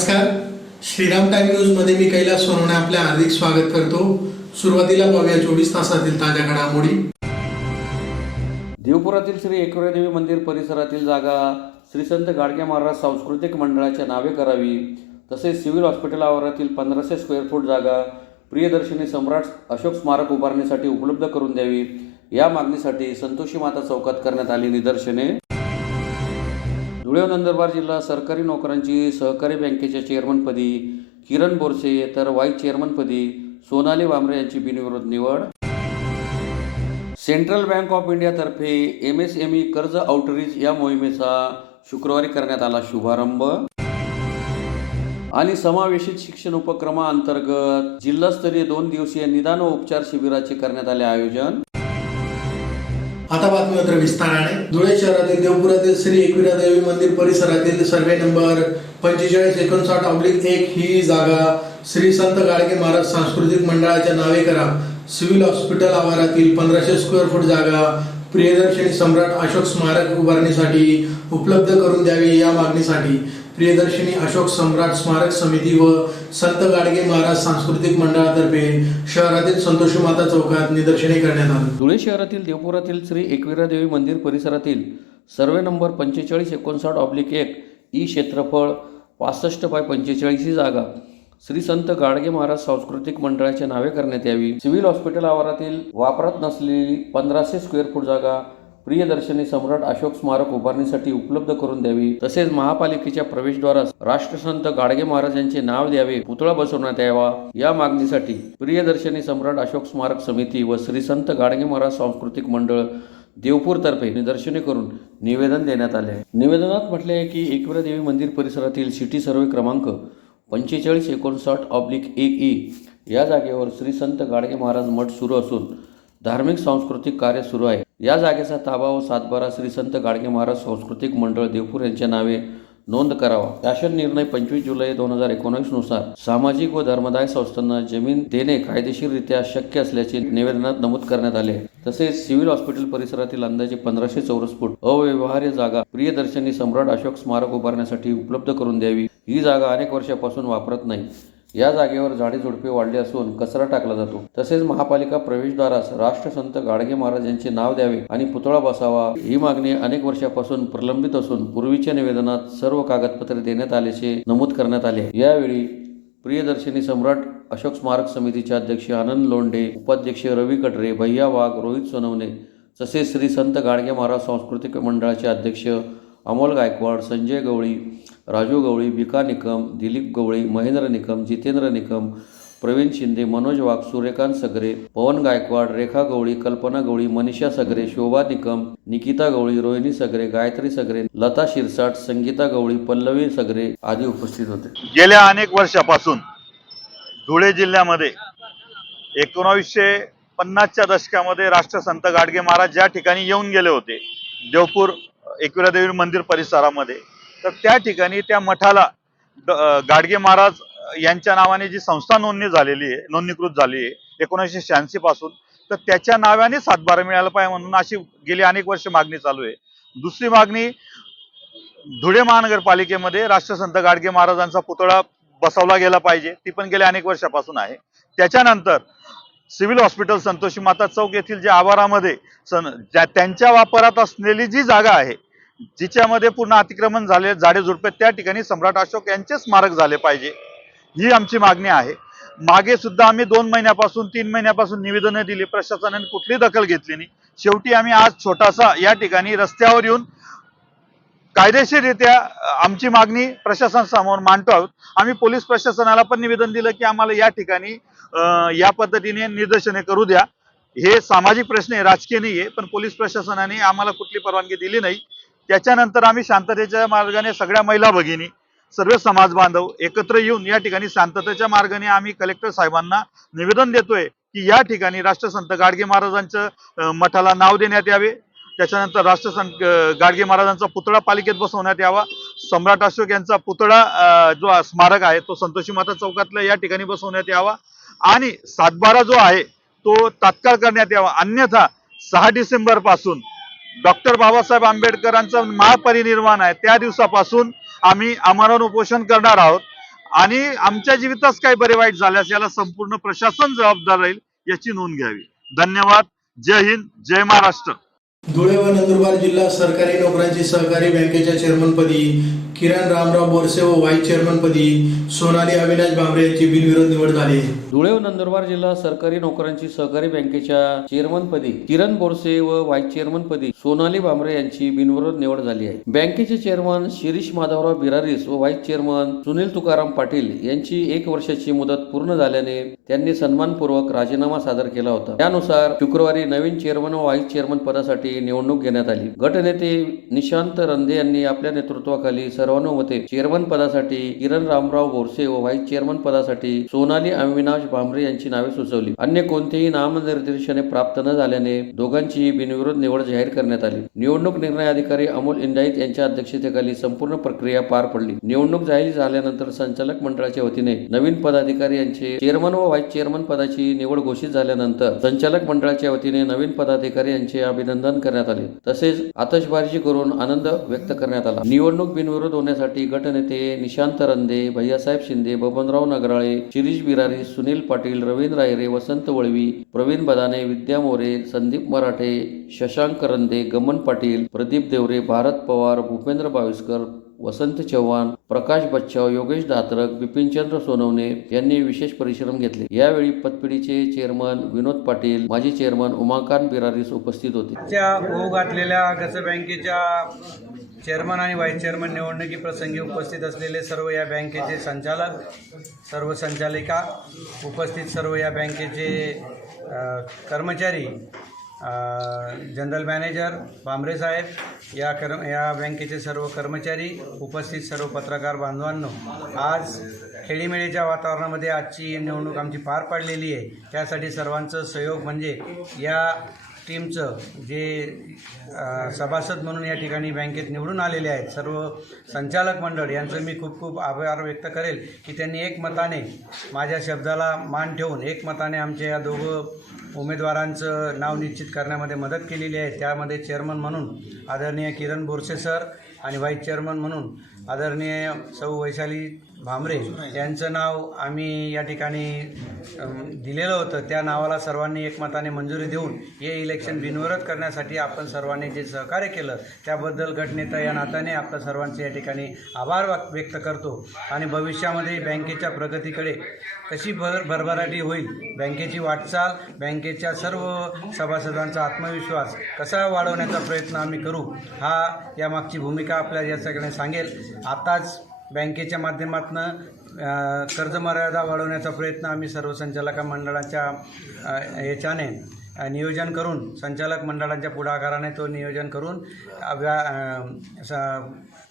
नमस्कार, Shriram time news मध्ये मी कैलास सोनवणे आपले हार्दिक स्वागत करतो। सुरुवातीला पाहूया 24 तासातील ताज्या घडामोडी। देवपुरातील श्री एकविरा देवी मंदिर परिसरातील जागा श्री संत गाडगे महाराज सांस्कृतिक मंडळाच्या नावे करावी, तसेच सिव्हिल हॉस्पिटल आवारातील 1500 स्क्वेअर फूट जागा प्रियदर्शनी सम्राट अशोक स्मारक उभारणीसाठी उपलब्ध करून द्यावी, या मागणीसाठी संतोषी माता चौकात करण्यात आली निदर्शने। धुळे नंदुरबार जिल्हा सरकारी नोकरांची सहकारी बँकेच्या चेअरमनपदी किरण बोरसे तर व्हाईस चेअरमनपदी सोनाली वामरे यांची बिनविरोध निवड। सेंट्रल बँक ऑफ इंडियातर्फे MSME कर्ज आउटरीच या मोहिमेचा शुक्रवारी करण्यात आला शुभारंभ। आणि समावेशित शिक्षण उपक्रमाअंतर्गत जिल्हास्तरीय 2 दिवसीय निदान व उपचार शिबिराचे करण्यात आले आयोजन। आता बातमीपत्र विस्ताराने। धुळे शहरातील देवपुरातील श्री एकविरा देवी मंदिर परिसरातील सर्वे नंबर 4559/1 ही जागा श्री संत गाडगे महाराज सांस्कृतिक मंडळाच्या नावे करा। सिव्हिल हॉस्पिटल आवारातील 1500 स्क्वेअर फूट जागा प्रियदर्शनी सम्राट अशोक स्मारक उभारणीसाठी उपलब्ध करून द्यावी, या मागणीसाठी प्रियदर्शनी अशोक सम्राट स्मारक समिती व संत गाडगे महाराज सांस्कृतिक मंडळातर्फे शहरातील संतोषी माता चौकात निदर्शने करण्यात आली। धुळे शहरातील देवपुरातील श्री एकविरा देवी मंदिर परिसरातील सर्वे नंबर 4559/1 ई क्षेत्रफळ 65/45 ही जागा श्री संत गाडगे महाराज सांस्कृतिक मंडळाच्या नावे करण्यात यावी। सिव्हिल हॉस्पिटल आवारातील वापरात नसलेली 1500 स्क्वेअर फूट जागा प्रियदर्शनी सम्राट अशोक स्मारक उभारणीसाठी उपलब्ध करून द्यावी, तसेच महापालिकेच्या प्रवेशद्वारास राष्ट्रसंत गाडगे महाराज यांचे नाव द्यावे, पुतळा बसवण्यात यावा, या मागणीसाठी प्रियदर्शनी सम्राट अशोक स्मारक समिती व श्री संत गाडगे महाराज सांस्कृतिक मंडळ देवपूरतर्फे निदर्शने करून निवेदन देण्यात आले आहे। निवेदनात म्हटले आहे की एकविरा देवी मंदिर परिसरातील सिटी सर्वे क्रमांक 4559/1 ई या जागेवर श्री संत गाडगे महाराज मठ सुरू असून धार्मिक सांस्कृतिक कार्य सुरू आहे। या जागेचा ताबा व सातबारा श्री संत गाडगे महाराज सांस्कृतिक मंडळ देवपूर यांच्या नावे नोंद करावा। शासन निर्णय 25 जुलै 2019 नुसार सामाजिक व धर्मदाय संस्थांना जमीन देणे कायदेशीररित्या शक्य असल्याचे निवेदनात नमूद करण्यात आले। तसेच सिव्हिल हॉस्पिटल परिसरातील अंदाजे 1500 चौरस फूट अव्यवहार्य जागा प्रियदर्शनी सम्राट अशोक स्मारक उभारण्यासाठी उपलब्ध करून द्यावी। ही जागा अनेक वर्षापासून वापरत नाही। या जागेवर झाडे झुडपे वाढले असून कचरा टाकला जातो। तसेच महापालिका प्रवेशद्वारास राष्ट्रसंत गाडगे महाराज यांचे नाव द्यावे आणि पुतळा बसावा, ही मागणी अनेक वर्षापासून प्रलंबित असून पूर्वीच्या निवेदनात सर्व कागदपत्रे देण्यात आल्याचे नमूद करण्यात आले। यावेळी प्रियदर्शनी सम्राट अशोक स्मारक समितीचे अध्यक्ष आनंद लोंढे, उपाध्यक्ष रवी कटरे, भैया वाघ, रोहित सोनवणे, तसेच श्री संत गाडगे महाराज सांस्कृतिक मंडळाचे अध्यक्ष अमोल गायकवाड, संजय गवळी, राजू गवळी, बिका निकम, दिलीप गवळी, महेंद्र निकम, जितेंद्र निकम, प्रवीण शिंदे, मनोज वाघ, सूर्यकांत सगरे, पवन गायकवाड, रेखा गवळी, कल्पना गवळी, मनीषा सगरे, शोभा निकम, निकिता गवळी, रोहिणी सगरे, गायत्री सगरे, लता शिरसाट, संगीता गवळी, पल्लवी सगरे आदी उपस्थित होते। गेल्या अनेक वर्षापासून धुळे जिल्ह्यामध्ये 1950च्या दशकामध्ये राष्ट्रसंत गाडगे महाराज ज्या ठिकाणी येऊन गेले होते देवपूर एकविरा देवी मंदिर परिसरामध्ये, तर त्या ठिकाणी त्या मठाला गाडगे महाराज यांच्या नावाने जी संस्था नोंदणीकृत झाली आहे 1986 पासून, तर त्याच्या नावाने सातबारा मिळाला पाहिजे म्हणून अशी गेली अनेक वर्ष मागणी चालू आहे। दुसरी मागणी, धुळे महानगरपालिकेमध्ये राष्ट्रसंत गाडगे महाराजांचा पुतळा बसवला गेला पाहिजे, ती पण गेल्या अनेक वर्षापासून आहे। त्याच्यानंतर सिव्हिल हॉस्पिटल संतोषी माता चौक येथील जे आवारामध्ये त्यांच्या वापरात असलेली जी जागा आहे, जिच्यामध्ये पूर्ण अतिक्रमण झाले, झाडे झुडपे, त्या ठिकाणी सम्राट अशोक यांचे स्मारक झाले पाहिजे, ही आमची मागणी आहे। मागे सुद्धा आम्ही 2 महिन्यापासून 3 महिन्यापासून निवेदनं दिली, प्रशासनाने कुठली दखल घेतली नाही। शेवटी आम्ही आज छोटासा या ठिकाणी रस्त्यावर येऊन कायदेशीररित्या आमची मागणी प्रशासनासमोर मांडतो आहोत। आम्ही पोलीस प्रशासनाला पण निवेदन दिलं की आम्हाला या ठिकाणी या पद्धतीने निदर्शने करू द्या। हे सामाजिक प्रश्न आहे, राजकीय नाही आहे, पण पोलीस प्रशासनाने आम्हाला कुठली परवानगी दिली नाही। त्याच्यानंतर आम्ही शांततेच्या मार्गाने सगळ्या महिला भगिनी, सर्व समाज बांधव एकत्र येऊन या ठिकाणी शांततेच्या मार्गाने आम्ही कलेक्टर साहेबांना निवेदन देतोय की या ठिकाणी राष्ट्रसंत गाडगे महाराजांचं मठाला नाव देण्यात यावे। त्याच्यानंतर राष्ट्रसंत गाडगे महाराजांचा पुतळा पालिकेत बसवण्यात यावा। सम्राट अशोक यांचा पुतळा जो स्मारक आहे तो संतोषी माता चौकातल्या या ठिकाणी बसवण्यात यावा आणि सातबारा जो आहे तो तात्काळ करण्यात यावा। अन्यथा 6 डिसेंबर पासून डॉक्टर बाबासाहेब आंबेडकरांचा महापरिनिर्वाण आहे, त्या दिवसापासून आम्ही आमरण उपोषण करणार आहोत आणि आमच्या जीवितच काही बरे वाईट झाल्यास याला संपूर्ण प्रशासन जबाबदार राहील याची नोंद घ्यावी. धन्यवाद. जय हिंद, जय महाराष्ट्र. धुळे व नंदुरबार जिल्हा सरकारी नोकरांची सहकारी बँकेच्या चेअरमनपदी किरण रामराव बोरसे व व्हाईस चेअरमनपदी सोनाली अविनाश भामरे यांची बिनविरोध निवड झाली. धुळे व नंदुरबार जिल्हा सरकारी नोकरांची सहकारी बँकेच्या चेअरमनपदी किरण बोरसे व व्हाईस चेअरमनपदी सोनाली भामरे यांची बिनविरोध निवड झाली आहे. बँकेचे चेअरमन शिरीष माधवराव बिरारीस व व्हाईस चेअरमन सुनील तुकाराम पाटील यांची 1 वर्षाची मुदत पूर्ण झाल्याने त्यांनी सन्मानपूर्वक राजीनामा सादर केला होता. त्यानुसार शुक्रवारी नवीन चेअरमन व व्हाईस चेअरमन पदासाठी निवडणूक घेण्यात आली. गटनेते निशांत रंदे यांनी आपल्या नेतृत्वाखाली सर्वानुमते चेअरमन पदासाठी किरण रामराव बोरसे व व्हाईस चेअरमन पदासाठी सोनाली अविनाश भामरे यांची नावे सुचवली. अन्य कोणतेही नामनिर्देशने प्राप्त न झाल्याने दोघांची बिनविरोध निवड जाहीर करण्यात आली. निवडणूक निर्णय अधिकारी अमोल इंदाईत यांच्या अध्यक्षतेखाली संपूर्ण प्रक्रिया पार पडली. निवडणूक जाहीर झाल्यानंतर संचालक मंडळाच्या वतीने नवीन पदाधिकारी यांचे चेअरमन व व्हाईस चेअरमन पदाची निवड घोषित झाल्यानंतर संचालक मंडळाच्या वतीने नवीन पदाधिकारी यांचे अभिनंदन करण्यात आले. तसेच आतषबाजी करून आनंद व्यक्त करण्यात आला. निवडणूक बिनविरोध होण्यासाठी गटनेते निशांत रंदे, भैयासाहेब शिंदे, बबनराव नगराळे, शिरीष बिरारी, सुनील पाटील, रवींद्र रायरे, वसंत वळवी, प्रवीण बदाने, विद्या मोरे, संदीप मराठे, शशांक रंदे, गमन पाटील, प्रदीप देवरे, भारत पवार, भूपेंद्र बाविस्कर, वसंत चव्हाण, प्रकाश बच्चाव, योगेश दात्रक, बिपिनचंद्र सोनवणे यांनी विशेष परिश्रम घेतले. यावेळी पतपिढीचे चेअरमन विनोद पाटील, माजी चेअरमन उमाकांत बिरारीस उपस्थित होते. होऊ घातलेल्या गस बँकेच्या चेअरमन आणि व्हाईस चेअरमन निवडणुकी प्रसंगी उपस्थित असलेले सर्व या बँकेचे संचालक, सर्व संचालिका, उपस्थित सर्व या बँकेचे कर्मचारी, जनरल मॅनेजर भामरे साहेब, या बँकेचे सर्व कर्मचारी, उपस्थित सर्व पत्रकार बांधवांनो, आज खेळीमेळीच्या वातावरणामध्ये आजची निवडणूक आमची पार पाडलेली आहे. त्यासाठी सर्वांचं सहयोग म्हणजे या टीमचं जे सभासद म्हणून या ठिकाणी बँकेत निवडून आलेले आहेत सर्व संचालक मंडळ यांचं मी खूप खूप आभार व्यक्त करेल की त्यांनी एकमताने माझ्या शब्दाला मान ठेवून एकमताने आमच्या या दोघं उमेदवारांचं नाव निश्चित करण्यामध्ये मदत केलेली आहे. त्यामध्ये चेअरमन म्हणून आदरणीय किरण बोरसे सर आणि व्हाईस चेअरमन म्हणून आदरणीय सौ वैशाली भामरे यांचं नाव आम्ही या ठिकाणी दिलेलं होतं. त्या नावाला सर्वांनी एकमताने मंजुरी देऊन हे इलेक्शन बिनविरोध करण्यासाठी आपण सर्वांनी जे सहकार्य केलं त्याबद्दल गटनेता या नात्याने आपल्या सर्वांचे या ठिकाणी आभार व्यक्त करतो. आणि भविष्यामध्ये बँकेच्या प्रगतीकडे कशी भरभराटी होईल, बँकेची वाटचाल, बँकेच्या सर्व सभासदांचा आत्मविश्वास कसा वाढवण्याचा प्रयत्न आम्ही करू, हा यामागची भूमिका आपल्या या सगळ्यांना सांगेल. आताच बँकेच्या माध्यमातून कर्जमर्यादा वाढवण्याचा प्रयत्न आम्ही सर्व संचालक मंडळाच्या याच्याने नियोजन करून, संचालक मंडळाच्या पुढाकाराने तो नियोजन करून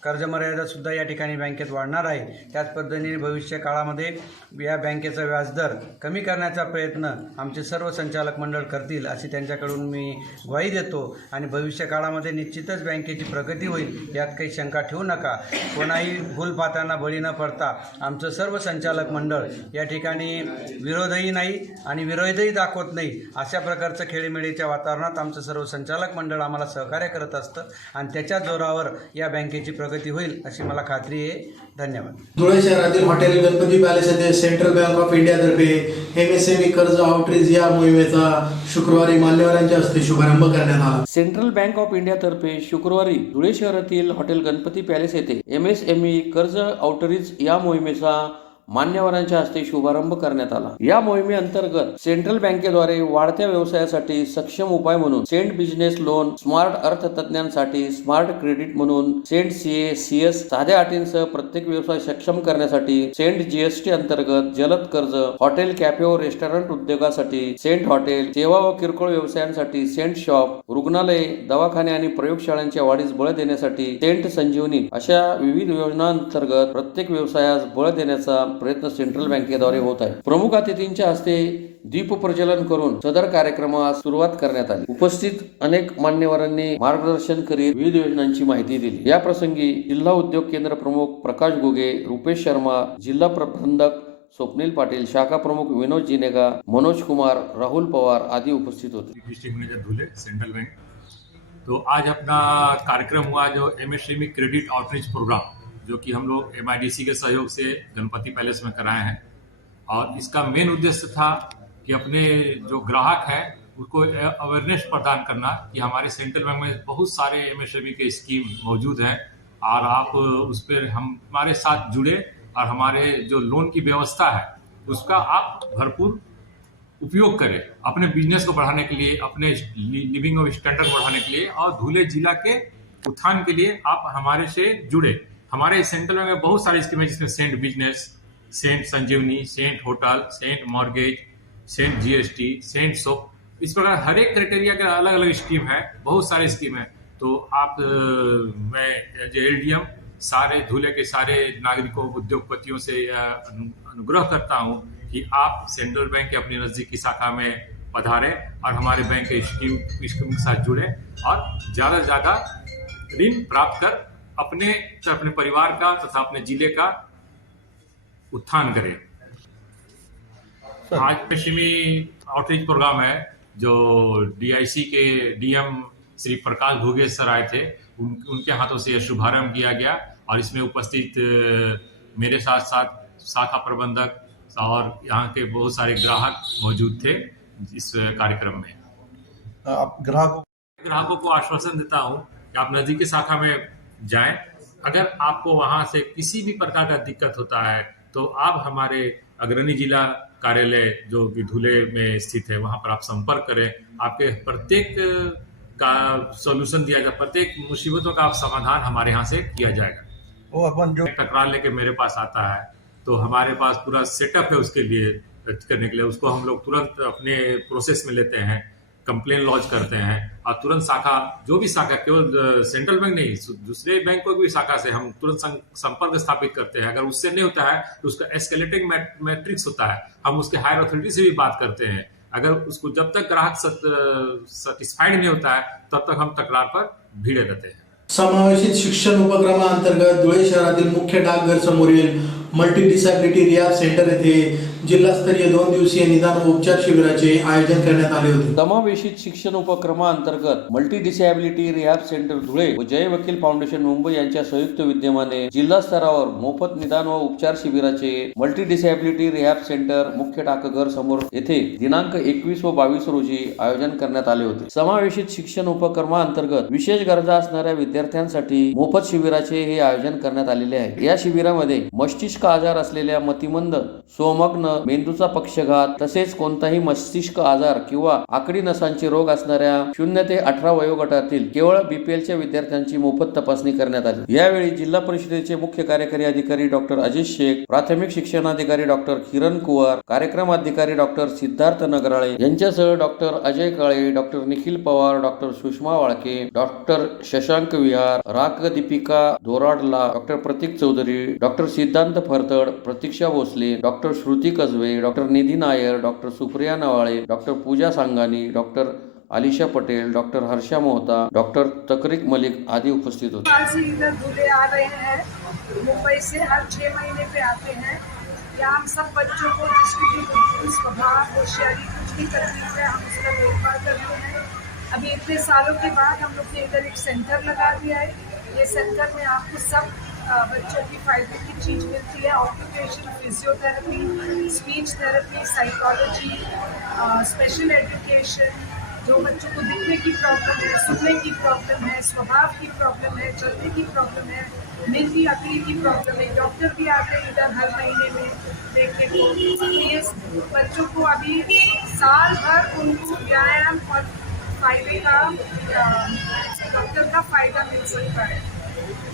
कर्जमर्यादासुद्धा या ठिकाणी बँकेत वाढणार आहे. त्याच पद्धतीने भविष्य काळामध्ये या बँकेचा व्याजदर कमी करण्याचा प्रयत्न आमचे सर्व संचालक मंडळ करतील अशी त्यांच्याकडून मी ग्वाही देतो. आणि भविष्य काळामध्ये निश्चितच बँकेची प्रगती होईल यात काही शंका ठेवू नका. कोणाही भूलपातांना बळी न पडता आमचं सर्व संचालक मंडळ या ठिकाणी विरोधही नाही आणि विरोधही दाखवत नाही अशा प्रकारचं खेळीमेळीच्या वातावरणात आमचं सर्व संचालक मंडळ आम्हाला सहकार्य करत असतं आणि त्याच्या जोरावर या बँकेची प्रगती होईल अशी मला खात्री आहे. धन्यवाद. धुळे शहरातील हॉटेल गणपती पॅलेस येथे सेंट्रल बँक ऑफ इंडियातर्फे MSME कर्ज आउटरीच या मोहिमेचा शुक्रवारी मान्यवरांच्या हस्ते शुभारंभ करण्यात आला. सेंट्रल बँक ऑफ इंडियातर्फे शुक्रवारी धुळे शहरातील हॉटेल गणपती पॅलेस येथे MSME कर्ज आउटरीच या मोहिमेचा मान्यवरांच्या हस्ते शुभारंभ करण्यात आला. या मोहिमेअंतर्गत सेंट्रल बँकेद्वारे वाढत्या व्यवसायासाठी सक्षम उपाय म्हणून सेंट बिझनेस लोन, स्मार्ट अर्थतज्ञांसाठी स्मार्ट क्रेडिट म्हणून सेंट CA CS साध्या अटींसह प्रत्येक व्यवसाय सक्षम करण्यासाठी सेंट GST अंतर्गत जलद कर्ज, हॉटेल, कॅफे व रेस्टॉरंट उद्योगासाठी सेंट हॉटेल, सेवा व किरकोळ व्यवसायांसाठी सेंट शॉप, रुग्णालये, दवाखाने आणि प्रयोगशाळांच्या वाढीस बळ देण्यासाठी सेंट संजीवनी अशा विविध योजनांतर्गत प्रत्येक व्यवसायास बळ देण्याचा प्रयत्न सेंट्रल बँकेद्वारे होत आहे. प्रमुख अतिथींच्या हस्ते दीप प्रज्वलन करून सदर कार्यक्रमास सुरुवात करण्यात आली. उपस्थित अनेक मान्यवरांनी मार्गदर्शन करीत विविध योजनांची माहिती दिली. या प्रसंगी जिल्हा उद्योग केंद्र प्रमुख प्रकाश घुगे, रुपेश शर्मा, जिल्हा प्रबंधक स्वप्नील पाटील, शाखा प्रमुख विनोद जिनेगा, मनोज कुमार, राहुल पवार आदि उपस्थित होते. डिस्ट्रिक्ट मैनेजर धुले, सेंट्रल बैंक। तो आज अपना कार्यक्रम हुआ जो MSME क्रेडिट आउटरीच प्रोग्राम जो कि हम लोग MIDC के सहयोग से गणपति पैलेस में कराए हैं। और इसका मेन उद्देश्य था कि अपने जो ग्राहक हैं उसको अवेयरनेस प्रदान करना कि हमारे सेंट्रल बैंक में बहुत सारे MSME के स्कीम मौजूद हैं और आप उस पर हमारे साथ जुड़े और हमारे जो लोन की व्यवस्था है उसका आप भरपूर उपयोग करें अपने बिजनेस को बढ़ाने के लिए, अपने लिविंग ऑफ स्टैंडर्ड बढ़ाने के लिए और धुले जिला के उत्थान के लिए आप हमारे से जुड़े। हमारे सेंट्रल बैंक में बहुत सारी स्कीमें जिसमें Cent business, Cent Sanjivani, Cent hotel, Cent mortgage, Cent GST, Cent soap, इस प्रकार हर एक क्राइटेरिया का अलग अलग स्कीम है, बहुत सारी स्कीम है। तो आप मैं एज LDM सारे धुले के सारे नागरिकों, उद्योगपतियों से अनुग्रह करता हूं कि आप सेंट्रल बैंक के अपनी नजदीकी शाखा में पधारें और हमारे बैंक के स्कीम के साथ जुड़े और ज़्यादा से ज़्यादा ऋण प्राप्त कर अपने परिवार का तथा अपने जिले का उत्थान करें। आज पश्चिमी आउटरीच प्रोग्राम है जो DIC के DM श्री प्रकाश भोगेश सर आए थे, उनके हाथों से यह शुभारंभ किया गया और इसमें उपस्थित मेरे साथ साथ शाखा प्रबंधक और यहाँ के बहुत सारे ग्राहक मौजूद थे इस कार्यक्रम में। आप ग्राहकों को आश्वासन देता हूँ कि आप नजदीकी शाखा में जाएं। अगर आपको वहाँ से किसी भी प्रकार का दिक्कत होता है तो आप हमारे अग्रणी जिला कार्यालय जो कि धुले में स्थित है वहाँ पर आप संपर्क करें। आपके प्रत्येक का सॉल्यूशन दिया जाएगा, प्रत्येक मुसीबतों का समाधान हमारे यहाँ से किया जाएगा। वो अपन जो तकरार लेके मेरे पास आता है तो हमारे पास पूरा सेटअप है उसके लिए करने के लिए, उसको हम लोग तुरंत अपने प्रोसेस में लेते हैं, कंप्लेन लॉन्च करते हैं और तुरंत शाखा, जो भी शाखा, केवल सेंट्रल बैंक नहीं, दूसरे बैंकों की भी शाखा से हम तुरंत संपर्क स्थापित करते हैं। अगर उससे नहीं होता है तो उसका एस्केलेटिंग मैट्रिक्स होता है, हम उसके हायर अथॉरिटी से भी बात करते हैं। अगर उसको जब तक ग्राहक सेटिस्फाइड नहीं होता है तब तक हम तकरार पर भिड़े रहते हैं। समावेशित शिक्षण उपक्रमाअंतर्गत धुळे शहरातील मुख्य डाकघर समोरील मल्टी डिसॅबिलिटी रिहॅब सेंटर येथे जिल्हास्तरीय 2 दिवसीय निदान व उपचार शिबिराचे आयोजन करण्यात आले होते। समावेशित शिक्षण उपक्रमाअंतर्गत multi disability rehab centre Dhule व जय वकील फाउंडेशन मुंबई यांच्या संयुक्त विद्यमाने जिल्हा स्तरावर मोफत निदान व उपचार शिबिराचे मल्टी डिसॅबिलिटी रिहॅब सेंटर मुख्य डाकघर समोर येथे दिनांक 21 व 22 रोजी आयोजन करण्यात आले होते। समावेशित शिक्षण उपक्रमाअंतर्गत विशेष गरजा असणाऱ्या विद्यार्थ्यांसाठी मोफत शिबिराचे हे आयोजन करण्यात आलेले आहे। या शिबिरामध्ये मस्तिष्क आजार असलेल्या मतिमंद, सोमग्न, मेंदूचा पक्षघात तसेच कोणताही मस्तिष्क आजार किंवा आकडी नसांचे रोग असणाऱ्या 0 ते 18 वयोगटातील केवळ BPL च्या विद्यार्थ्यांची मोफत तपासणी करण्यात आली। यावेळी जिल्हा परिषदेचे मुख्य कार्यकारी अधिकारी डॉक्टर अजित शेख, प्राथमिक शिक्षणाधिकारी डॉक्टर किरण कुवार, कार्यक्रम अधिकारी डॉक्टर सिद्धार्थ नगराळे यांच्यासह doctor Ajay Kale, doctor Nikhil Pawar, doctor Sushma Walke, doctor Shashank Vihar, राग Deepika Doradla, doctor Prateek Chaudhari, doctor Siddhant Phartad, Pratiksha Bhosale, doctor Shruti Kasbe, doctor Nidhi Nair, doctor Supriya Nawale, doctor Pooja Sangani, doctor Alisha Patel, doctor Harsha Mohta, doctor Takrik Malik आदि उपस्थित होते। साल से इधर धुले आ रहे हैं, मुंबई से हर 6 महीने पे आते हैं। यहाँ हम सब बच्चों को जिसकी भी स्वभाव, होशियारी, कुछ भी तकलीफ है, हम उसका देखभाल करते हैं। अभी इतने सालों के बाद हम लोग ने इधर एक सेंटर लगा दिया है। ये सेंटर में आपको सब बच्चों की फायदे की चीज़ मिलती है। Occupation, physiotherapy, speech therapy, psychology, special education, जो बच्चों को दिखने की प्रॉब्लम है, सुनने की प्रॉब्लम है, स्वभाव की प्रॉब्लम है, चलने की प्रॉब्लम है, मेहंदी अकली की प्रॉब्लम है, डॉक्टर भी आते हैं इधर हर महीने में देखने को। ये बच्चों को अभी साल भर उनको व्यायाम और फायदे का, डॉक्टर का फायदा मिल सकता है।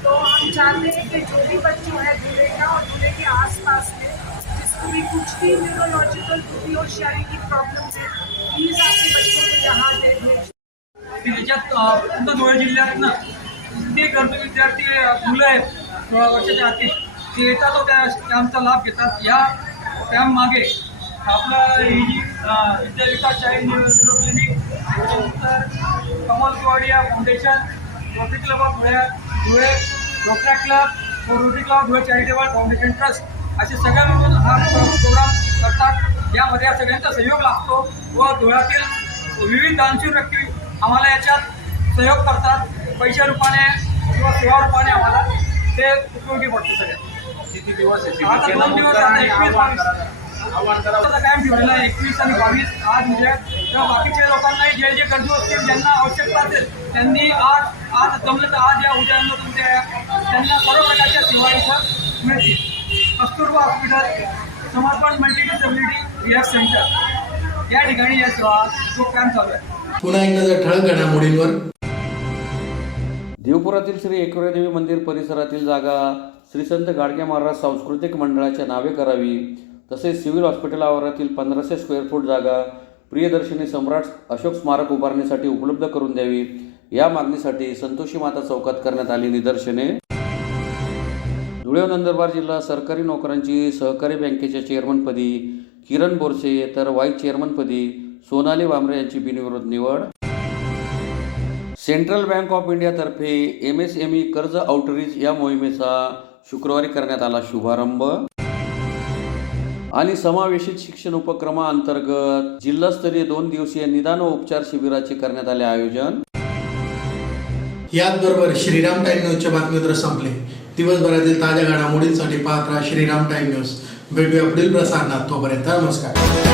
तो हम चाहते हैं कि जो भी बच्चों है धुले का और धुले के आसपास में जिसको भी कुछ भी न्यूरोलॉजिकल, होशियारी की प्रॉब्लम है, प्लीज आपके बच्चों को यहाँ भेजें। त्याच्यात पूर्ण धुळे जिल्ह्यात ना जे गरजू विद्यार्थी मुलं आहेत 16 वर्षाच्या आतील ते येतात व त्या कॅम्पचा लाभ घेतात। या कॅम्प मागे आपलं ही जी Vidya Vikas child neuro clinic, त्याच्यानंतर Kamal Gowadia foundation, Rotary club of Dhule, Rotary club व Rotary club Dhule charitable foundation trust असे सगळे मिळून हा प्रोग्राम करतात। यामध्ये या सगळ्यांचा सहयोग लागतो व धुळ्यातील विविध दानशूर व्यक्ती आम्हाला याच्यात सहयोग करतात, पैशा रूपाने किंवा सेवा रूपाने आम्हाला ते उपयोगी पडतं सगळ्यात. किती दिवस आहे आता 2 दिवस आता 21-22 आता कायम ठेवलेला आहे 21 आणि 22 आज उद्या. तेव्हा बाकीच्या लोकांनाही जे जे गरजू असतील ज्यांना आवश्यकता असेल त्यांनी आज जमलं तर आज या उद्या नंतर उद्या या. त्यांना सर्व प्रकारच्या सेवा इथं मिळतील. कस्तुरबा हॉस्पिटल, समर्पण मल्टी डिसेबिलिटी रिहॅब सेंटर या ठिकाणी या सेवा जो कॅम्प चालू आहे. पुन्हा एक नजर ठळक घडामोडींवर. देवपुरातील श्री एकविरादेवी मंदिर परिसरातील जागा श्री संत गाडगे महाराज सांस्कृतिक मंडळाच्या नावे करावी, तसेच सिव्हिल हॉस्पिटल आवारातील 1500 स्क्वेअर फूट जागा प्रियदर्शनी सम्राट अशोक स्मारक उभारणीसाठी उपलब्ध करून द्यावी. या मागणीसाठी संतोषी माता चौकात करण्यात आली निदर्शने. धुळे नंदुरबार जिल्हा सरकारी नोकरांची सहकारी बँकेच्या चेअरमनपदी किरण बोरसे तर व्हाईस चेअरमनपदी सोनाली वांबरे यांची बिनविरोध निवड. सेंट्रल बँक ऑफ इंडियातर्फे MSME कर्ज आउटरीच या मोहिमेचा शुक्रवारी करण्यात आला शुभारंभ. आणि समावेशित शिक्षण उपक्रमाअंतर्गत जिल्हास्तरीय 2 दिवसीय निदान व उपचार शिबिराचे करण्यात आले आयोजन. याचबरोबर श्रीराम टाइम न्यूजच्या बातमीपत्र संपले. दिवसभरातील ताज्या घडामोडींसाठी पाहत राहा श्रीराम टाइम न्यूज. भेटूया पुढील प्रसारणात. तोपर्यंत नमस्कार.